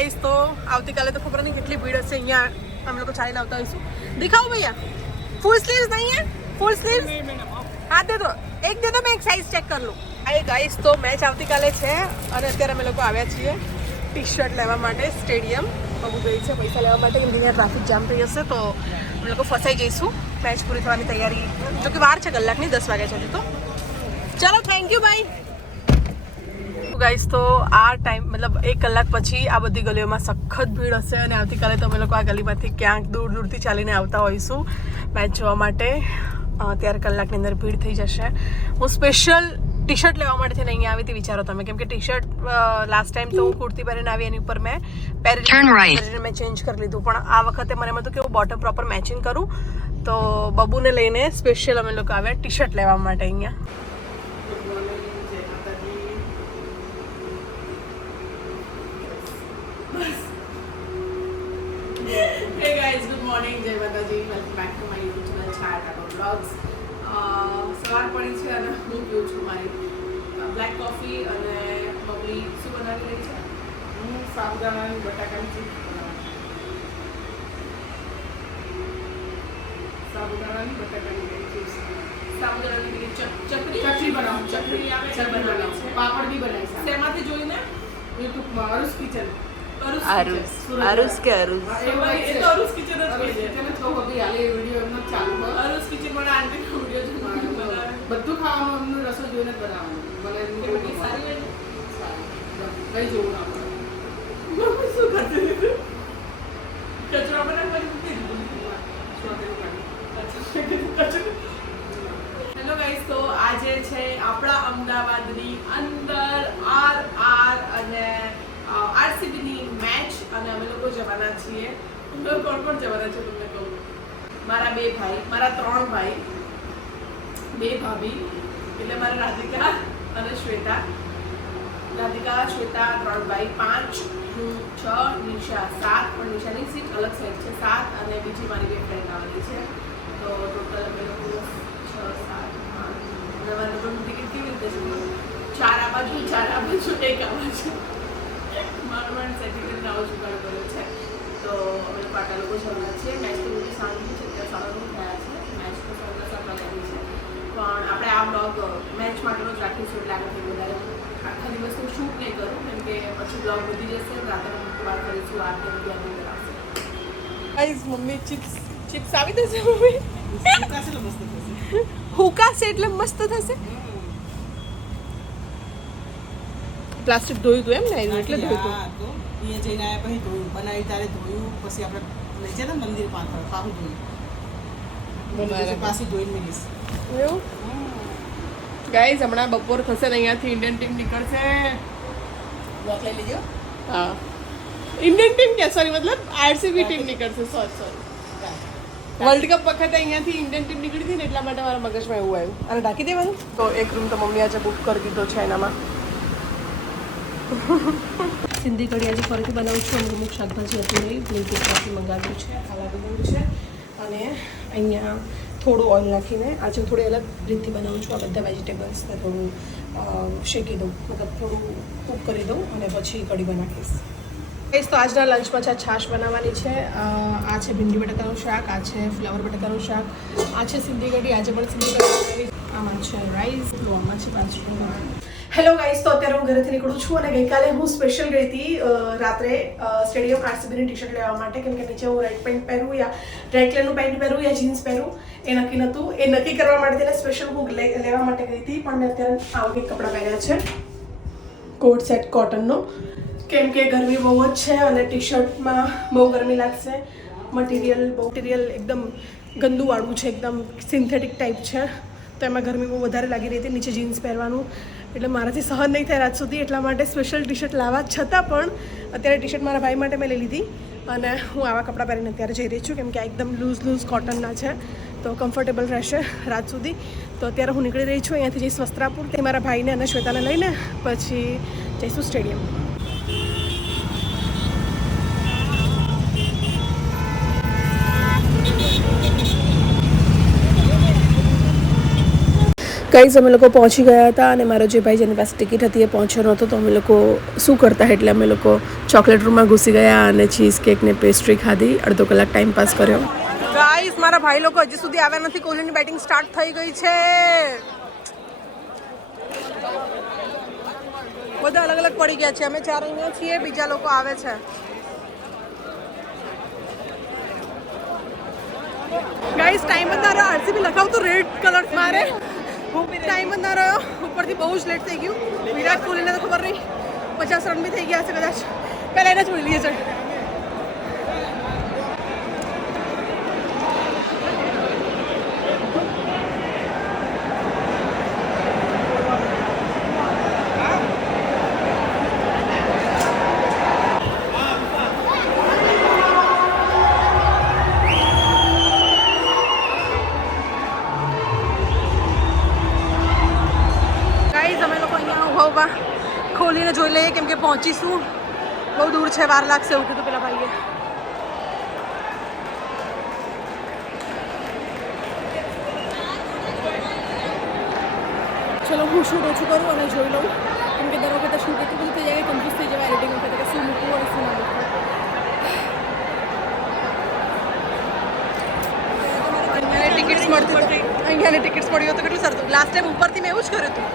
Guys तो આવતીકાલે તો ખબર નહીં કેટલી ભીડ હશે અહીંયા हम लोग ચાલીને આવતા હોઈશું दिखाओ भैया फुल स्लीव्स नहीं है फुल स्लीव्स हाँ दे दो मैं एक साइज चेक कर लूँ हाय गाइस तो मैच આવતીકાલે છે અને અત્યારે અમે લોકો આવ્યા છીએ ટી શર્ટ લેવા માટે સ્ટેડિયમ બબુ ગઈ છે પૈસા લેવા માટે અહીંયા ટ્રાફિક જામ થઈ જશે તો અમે લોકો ફસાઈ જઈશું મેચ પૂરી થવાની તૈયારી જો કે વાર છે કલાકની 10 વાગ્યા સુધી તો ચલો થેન્ક યુ બાય गाइस तो आ टाइम मतलब 1 કલાક પછી આ બધી ગલીઓમાં સખત ભીડ હશે અને આવતીકાલે તો અમે લોકો આ ગલીમાંથી ક્યાંક દૂર દૂરથી ચાલીને આવતા હોઈશું મેચ જોવા માટે ત્યારે કલાકની અંદર ભીડ થઈ જશે હું સ્પેશિયલ ટી શર્ટ લેવા માટે થઈને અહીંયા આવી હતી વિચારો તમે કેમ કે ટી શર્ટ લાસ્ટ ટાઈમ તો હું કુર્તી પહેરીને આવી એની ઉપર મેં પહેરીને મેં ચેન્જ કરી લીધું પણ આ વખતે મને એમ હતું કે હું બોટમ પ્રોપર મેચિંગ કરું તો બબુને લઈને સ્પેશિયલ અમે લોકો આવ્યા ટી શર્ટ લેવા માટે અહીંયા Hey guys, good morning. Jai Mataji. Welcome back to my YouTube channel Chat About Vlogs. સવાર પડી છે અને હું પીઉં છું મારી બ્લેક કોફી અને બબલી શું બનાવી રહી છે હું સાબુદાણાની બટાકાની ચીપ્સ સાબુદાણાની ચકરી બનાવું ચકરી આવે છે બનાવી છે પાપડ બી બનાવી છે શેમાંથી જોઈને યુટ્યુબમાં અરુસ કિચન अरुस के अरुस ये तो अरुस किचन है मैंने तो अभी आले वीडियो में चालू है अरुस किचन में आंटी का वीडियो जो बनाया બધું ખાવાનું અમને રસોઈ જોઈને બનાવવાનું મને એની સારી કઈ જોવું ના પડે શું કરતે કચરા બનાવવા માટે હેલો ગાઈસ તો આજે છે આપણા અમદાવાદની અંદર આર અને આરસીબીની મેચ અને અમે લોકો જવાના છીએ કોણ કોણ જવાના છે તમને કહું મારા 2 ભાઈ મારા 3 ભાઈ 2 ભાભી એટલે મારા રાધિકા અને શ્વેતા રાધિકા શ્વેતા 3 ભાઈ 5 હું 6 નિશા 7 પણ નિશાની સીટ અલગ સાઈડ છે 7 અને બીજી મારી 2 ફ્રેન્ડ આવેલી છે તો ટોટલ અમે લોકો 6 7 8 અને મારા લોકોની ટિકિટ કેવી રીતે છે 4 આ બાજુ 1 આ બાજુ મારું સર્ટિફિકેટ આવો જુગાડ કર્યો છે તો અમે પાટા લોકો જવાના છીએ મેચ તો બધી શાંતિ છે ત્યાં 9:30 થયા છે મેચ તો 7:30 વાગ્યાની છે પણ આપણે આ બ્લોગ મેચ માટેનો જ રાખીશું એટલે આગળથી વધારે આખા દિવસનું શૂટ નહીં કરું કેમ કે પછી બ્લોગ વધી જશે રાતે વાત કરીશું આ તે બધી આગળ કરાવશે ગાઈસ મમ્મી ચિપ્સ આવી જશે મમ્મી હુકાશે એટલે મસ્ત થશે પ્લાસ્ટિક ધોયું હતું એમ ને એટલે ધોયું હતું અહીંયા જઈને આવ્યા પછી ધોયું બનાવી ત્યારે ધોયું પછી આપણે લઈ જતા મંદિર પાછળ પાછું ધોયું પાછી ધોઈને મિલીશ એવું ગાઈઝ હમણાં બપોર થશે ને અહીંયાથી ઇન્ડિયન ટીમ નીકળશે બ્લોક લઈ લેજો હા ઇન્ડિયન ટીમ ક્યાં સોરી મતલબ આરસીબી ટીમ નીકળશે સોરી વર્લ્ડ કપ વખતે અહીંયાથી ઇન્ડિયન ટીમ નીકળી હતી ને એટલા માટે મારા મગજમાં એવું આવ્યું અને ઢાંકી દેવાનું તો એક રૂમ તો મમ્મી આજે બુક કરી દીધો છે એનામાં સિંધી કઢી આજે ફરીથી બનાવું છું અને અમુક શાકભાજી હતી નહીં બ્લિંકિટમાંથી મંગાવ્યું છે ખાવા બધું છે અને અહીંયા થોડું ઓઇલ નાખીને આજે થોડી અલગ રીતથી બનાવું છું આ બધા વેજીટેબલ્સને થોડું શેકી દઉં મતલબ થોડું કૂક કરી દઉં અને પછી કઢી બનાવીશ તો આજના લંચમાં છે છાશ બનાવવાની છે આ છે ભીંડી બટાકાનું શાક આ છે ફ્લાવર બટાકાનું શાક આ છે સિંધી કઢી આજે પણ સિંધી કઢી બનાવી આમાં છે રાઈસ આમાં છે પાછું હેલો ગાઈસ તો અત્યારે હું ઘરેથી નીકળું છું અને ગઈકાલે હું સ્પેશિયલ ગઈ હતી રાત્રે સ્ટેડિયમ આરસીબીની ટી શર્ટ લેવા માટે કેમ કે નીચે હું રેડ પેન્ટ પહેરું યા રેડ કલરનું પેન્ટ પહેરું યા જીન્સ પહેરું એ નક્કી નહોતું એ નક્કી કરવા માટે તેને સ્પેશિયલ હું લેવા માટે ગઈ હતી પણ મેં અત્યારે આવા કંઈક કપડાં પહેર્યા છે કોટ સેટ કોટનનો કેમ કે ગરમી બહુ જ છે અને ટી શર્ટમાં બહુ ગરમી લાગશે મટીરિયલ એકદમ ગંદુવાળું છે એકદમ સિન્થેટિક ટાઈપ છે તો એમાં ગરમી બહુ વધારે લાગી રહી હતી નીચે જીન્સ પહેરવાનું એટલે મારાથી સહન નહીં થાય રાત સુધી એટલા માટે સ્પેશિયલ ટી શર્ટ લાવવા છતાં પણ અત્યારે ટી શર્ટ મારા ભાઈ માટે મેં લઈ લીધી અને હું આવા કપડાં પહેરીને અત્યારે જઈ રહી છું કેમ કે આ એકદમ લૂઝ કોટનના છે તો કમ્ફર્ટેબલ રહેશે રાત સુધી તો અત્યારે હું નીકળી રહી છું અહીંયાથી જઈશ વસ્ત્રાપુર તે મારા ભાઈને અને શ્વેતાને લઈને પછી જઈશું સ્ટેડિયમ ગાઈઝ અમે લોકો પહોંચી ગયા હતા અને મારો જે ભાઈ જેની પાસે ટિકિટ હતી એ પહોંચ્યો નહોતો, તો અમે લોકો શું કરતા એટલે અમે લોકો ચોકલેટ રૂમમાં ઘૂસી ગયા અને ચીઝ કેક ને પેસ્ટ્રી ખાધી, અડધો કલાક ટાઈમ પાસ કર્યો. ગાઈઝ મારા ભાઈ લોકો હજી સુધી આવ્યા નથી. કોહલીની બેટિંગ સ્ટાર્ટ થઈ ગઈ છે. બધા અલગ અલગ પડી ગયા છે. અમે 4 અહીંયા છીએ, બીજા લોકો આવે છે. ગાઈઝ ટાઈમ જ ના રહ્યો. આરસીબી લખાવતું રેડ કલર મારે ટાઈમ જ ના રહ્યો. ઉપરથી બહુ જ લેટ થઈ ગયું. વિરાટ કોહલીને તો ખબર નહીં 50 રન બી થઈ ગયા હશે કદાચ. પહેલાં એને છોડી લઈએ છે. ખોલીને જોઈ લઈએ કેમ કે પહોંચીશું બહુ દૂર છે, વાર લાગશે એવું કીધું પેલા ભાઈએ. ચલો હું શૂટ ઓછું કરું અને જોઈ લઉં કેમ કે દર વખતે શૂટ એટલું બધું થઈ જાય કન્ફ્યુઝ થઈ જવાય એડિટિંગ વખતે કે શું મૂકવું અને શું ના મૂકવું. અહીંયાની ટિકિટ્સ મળતી હતી, અહીંયાની ટિકિટ્સ મળી તો કેટલું સારું હતું. લાસ્ટ ટાઈમ ઉપરથી મેં એવું જ કર્યું હતું.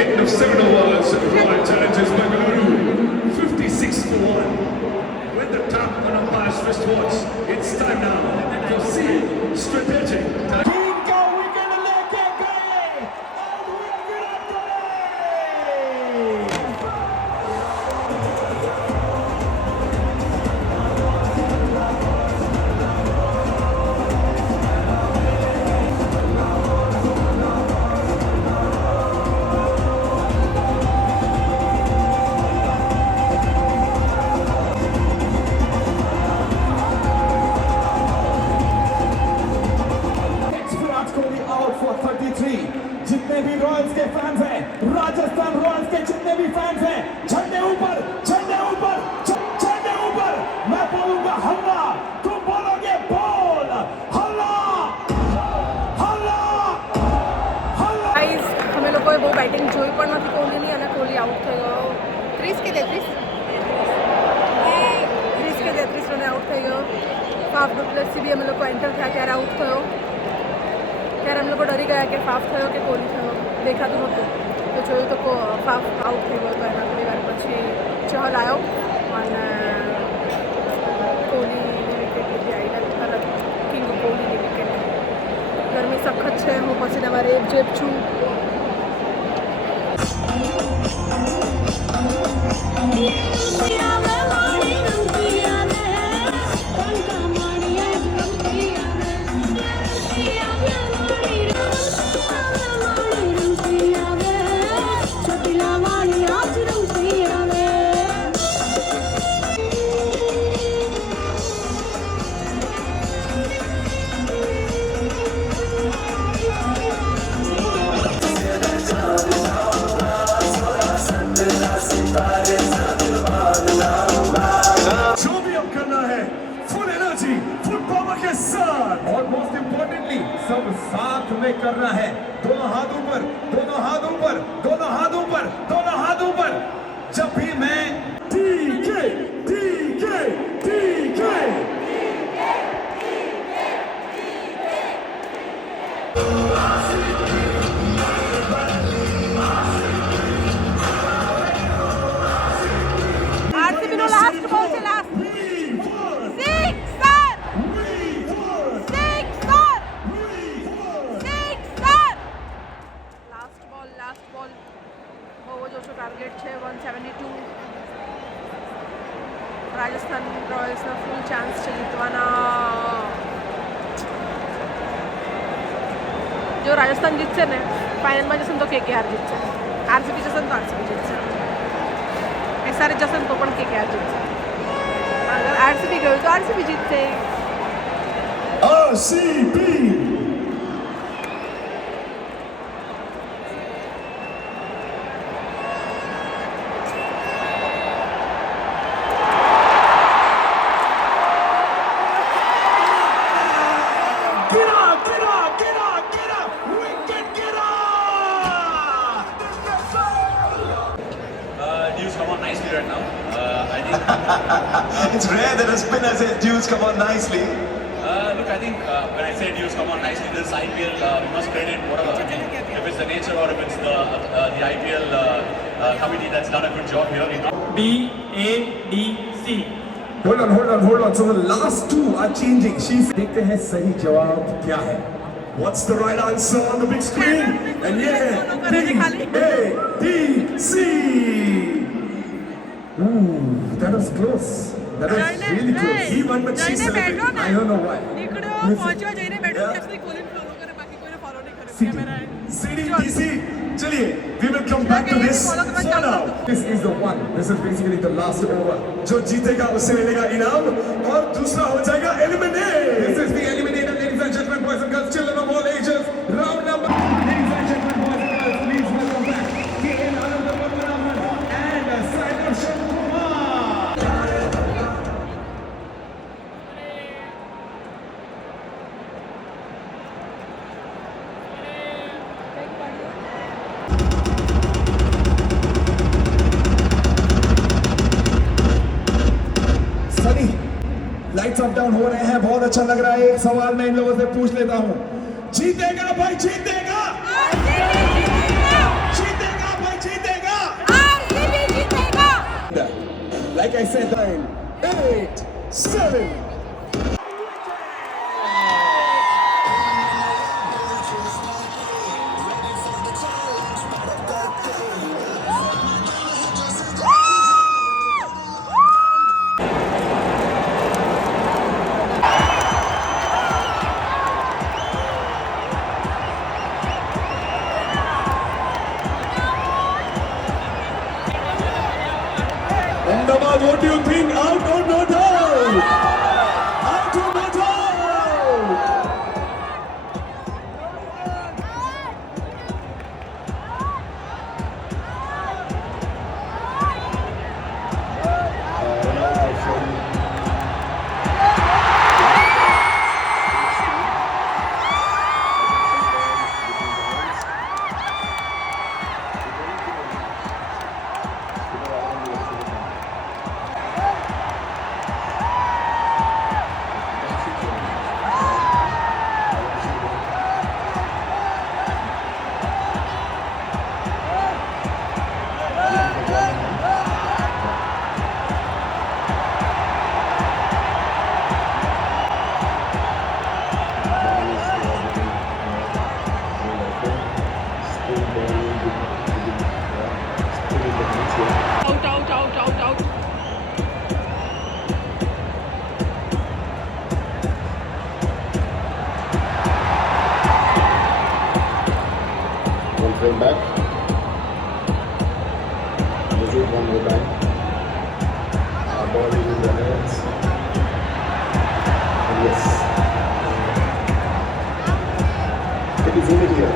End of 7 overs, Royal Challengers Bengaluru, 56-1. With the tap on umpire's wristwatch, it's time now for Seal Strategic. जितने भी रॉयल्स के फैंस हैं, राजस्थान रॉयल्स के जितने भी फैंस हैं, झंडे ऊपर, झंडे ऊपर, झंडे ऊपर. मैं बोलूंगा हल्ला, तुम बोलोगे बोल. हल्ला, हल्ला, हल्ला. ગાઈઝ અમે લોકોએ બહુ બેટિંગ જોઈ પણ નથી કોહલીની અને કોહલી આઉટ થઈ ગયો. 30 કે 33 રને આઉટ થઈ ગયો. ફાફ ડુપ્લેસી બી અમે લોકો એન્ટર થયા ત્યારે આઉટ થયો. ત્યારે અમે લોકો ડરી ગયા કે ફાફ થયો કે કોહલી થયો, દેખાતું નહોતું. તો જોયું તો ફાફ આઉટ થઈ ગયો. તો એના થોડી વાર પછી ચહલ આવ્યો અને કોહલીની વિકેટ લીધી. આવીને તરત કિંગ કોહલીની વિકેટ. ગરમી સખત છે, હું પછી તમારે જેબ છું. जो भी अब करना है, फुल एनर्जी, फुल पावर के साथ. और मोस्ट इम्पोर्टेंटली सब साथ में करना है. दोनों हाथ ऊपर, दोनों हाथ ऊपर, दोनों हाथ ऊपर, दोनों हाथ ऊपर. जब भी मैं DK, DK, DK. આરસીબીનો લાસ્ટ બોલ છે. લાસ્ટ બહુ જ ઓછો ટાર્ગેટ છે. 172. રાજસ્થાન રોયલ્સનો ફૂલ ચાન્સ છે જીતવાના. જો રાજસ્થાન જીતશે ને ફાઇનલમાં જશે ને તો KKR જીતશે, આરસીબી જશે ને તો આરસીબી જીતશે, SRH જશે ને તો પણ KKR જીતશે, અગર આરસીબી ગયું તો આરસીબી જીતશે. RCB. Dews come on nicely right now. I think. It's rare that a spinner says dudes come on nicely. Look, I think when I say Dews come on nicely, this IPL we must credit whatever. If it's the nature or if it's the IPL committee that's done a good job here. BADC. Hold on. So the last two are changing. She's देखते हैं सही जवाब क्या है. What's the right answer on the big screen? And yeah, BADC. Ooh, that was close. That was really close. He won, but she celebrated. I don't know why. CDDC. चलिए, we will come back to this. So now, this is the one. This is basically the last over. जो जीतेगा उससे मिलेगा इनाम और दूसरा हो जाएगा eliminate. This is the eliminator, ladies and gentlemen, boys and girls, children of all ages. Round number. Ladies and gentlemen, boys and girls, please welcome back KL Ananda Padmanabhan and Sagar Kumar. Sunny lights up down हो रहे हैं, बहुत अच्छा लग रहा है. एक सवाल मैं इन लोगों से पूछ लेता हूं, जीतेगा भाई जीतेगा, जीतेगा भाई जीतेगा, like I said, 9, 8, 7. Ahmedabad, what do you think? Out or not out? Out or not out? Out. One frame back. Visit one more time. Our ball is in the hands. And yes. Can you zoom it here?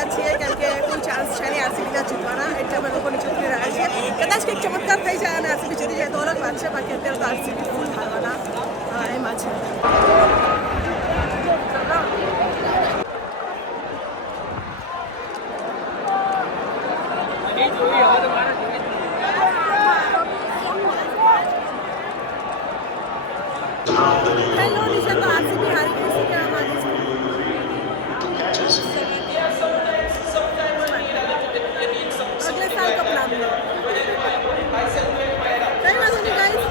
રહ્યા છીએ કેમ કે કોઈ chance છે નહીં આરસીબીના જીતવાના, એટલે અમે લોકો નીચે ઉતરી રહ્યા છીએ. કદાચ કંઈક ચમત્કાર થઈ જાય અને આરસીબી જીતી જાય તો અલગ વાત છે, બાકી અત્યારે તો આરસીબી ફૂલ હારવાના એમાં છે. હેલો નિશા, તો આરસીબી હારી ગઈ છે, કહેવા માંગે છે? अगले साल कब नाम लो कई बात नहीं गाइस,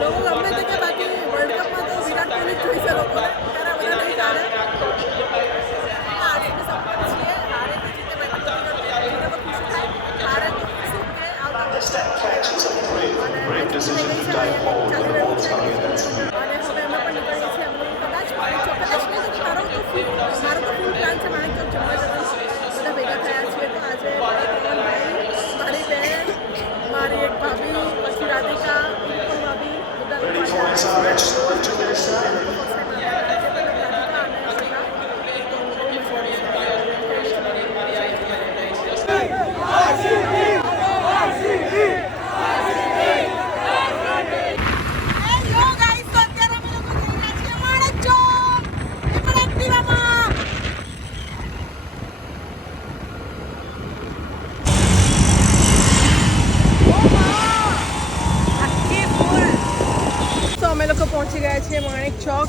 लोगों गમે તે કે બાકી વર્લ્ડ કપમાં તો વિરાટ કોહલી જોઈ છે લોકો ત્યારે બધા નહીં ચાલે. આરસીબી સપોર્ટ છીએ, હારે તો જીતે ભાઈ જીતે તો ખુશી થાય, હારે તો શું કે આવતા વર્ષે અને ચાલી રહ્યું છે અને હવે અમે પણ નીકળીએ છીએ. અમે લોકો કદાચ માણેક ચોક નહીં તો મારો તો ફૂલ પ્લાન છે માણેક ચોક જમવા જવાનું. બધા ભેગા થયા છીએ તો આજે મારી બેન, મારી એક ભાભી, પછી રાધિકા, ભાભી, બધા અમે લોકો પહોંચી ગયા છીએ માણેક ચોક.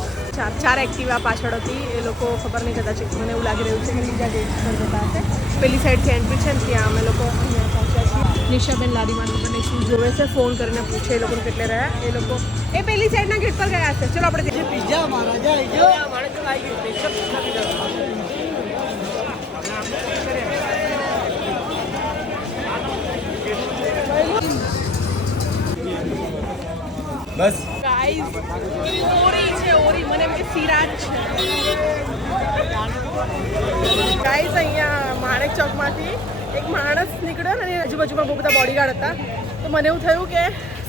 ચાર એક્ટિવા પાછળ હતી, એ લોકો ખબર નહીં કદાચ મને એવું લાગી રહ્યું છે કે બીજા ગેટ પર જતા હશે. પેલી સાઈડથી એન્ટ્રી છે ને ત્યાં અમે લોકો અહીંયા પહોંચ્યા છીએ. નિશાબેન લારીમાં લોકોને શું જોવે છે, ફોન કરીને પૂછે એ લોકોને કેટલે રહ્યા. એ લોકો એ પેલી સાઈડના ગેટ પર ગયા છે. ચલો આપણે પિઝા બસ ગાઈઝ ઓરી છે, ઓરી મને એમ કે સિરાજ છે. ગાઈઝ અહીંયા માણેક ચોકમાંથી એક માણસ નીકળ્યો ને આજુબાજુમાં બહુ બધા બોડીગાર્ડ હતા, તો મને એવું થયું કે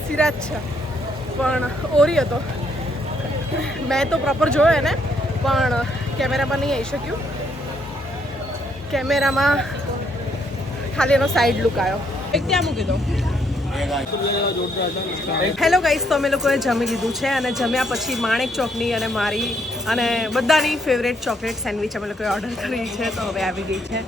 સિરાજ છે પણ ઓરી હતો. મેં તો પ્રોપર જોયો એને પણ કેમેરામાં નહીં આવી શક્યું. કેમેરામાં ખાલી એનો સાઈડ લુક આવ્યો. એક ત્યાં મૂકી દો. હેલો ગાઈસ, તો અમે લોકોએ જમી લીધું છે અને જમ્યા પછી માણેક ચોકની અને મારી અને બધાની ફેવરેટ ચોકલેટ સેન્ડવિચ અમે લોકોએ ઓર્ડર કરી છે, તો હવે આવી ગઈ છે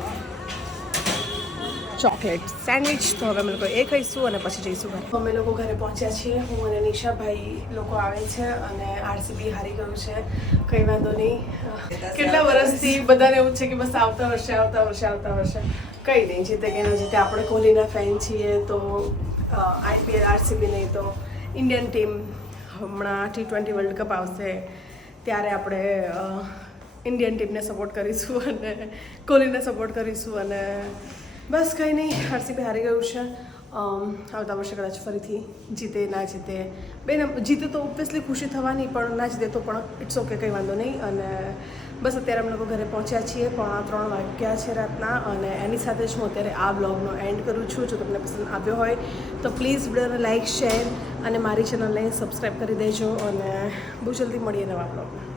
ચોકલેટ સેન્ડવિચ. તો હવે અમે લોકો એ ખાઈશું અને પછી જઈશું ઘરે. અમે લોકો ઘરે પહોંચ્યા છીએ. હું અને નિશાભાઈ લોકો આવે છે અને આરસીબી હારી ગયું છે. કંઈ વાંધો નહીં. કેટલા વર્ષથી બધાને એવું છે કે બસ આવતા વર્ષે કંઈ નહીં, જીતે કે ન જીતે આપણે કોહલીના ફેન છીએ. તો આઈપીએલ આરસીબી નહીં તો ઇન્ડિયન ટીમ હમણાં T20 વર્લ્ડ કપ આવશે ત્યારે આપણે ઇન્ડિયન ટીમને સપોર્ટ કરીશું અને કોહલીને સપોર્ટ કરીશું. અને બસ કંઈ નહીં, આરસીબી હારી ગયું છે. આવતા વર્ષે કદાચ ફરીથી જીતે ના જીતે, બેન જીતે તો ઓબ્વિયસલી ખુશી થવાની, પણ ના જીતે તો પણ ઇટ્સ ઓકે, કંઈ વાંધો નહીં. અને બસ અત્યારે અમે લોકો ઘરે પહોંચ્યા છીએ, 3:30 વાગ્યા છે રાતના. અને એની સાથે જ હું અત્યારે આ બ્લોગનો એન્ડ કરું છું. જો તમને પસંદ આવ્યો હોય તો પ્લીઝ વિડીયોને લાઇક, શેર અને મારી ચેનલને સબસ્ક્રાઈબ કરી દેજો. અને બહુ જલ્દી મળીએ નવા બ્લોગમાં.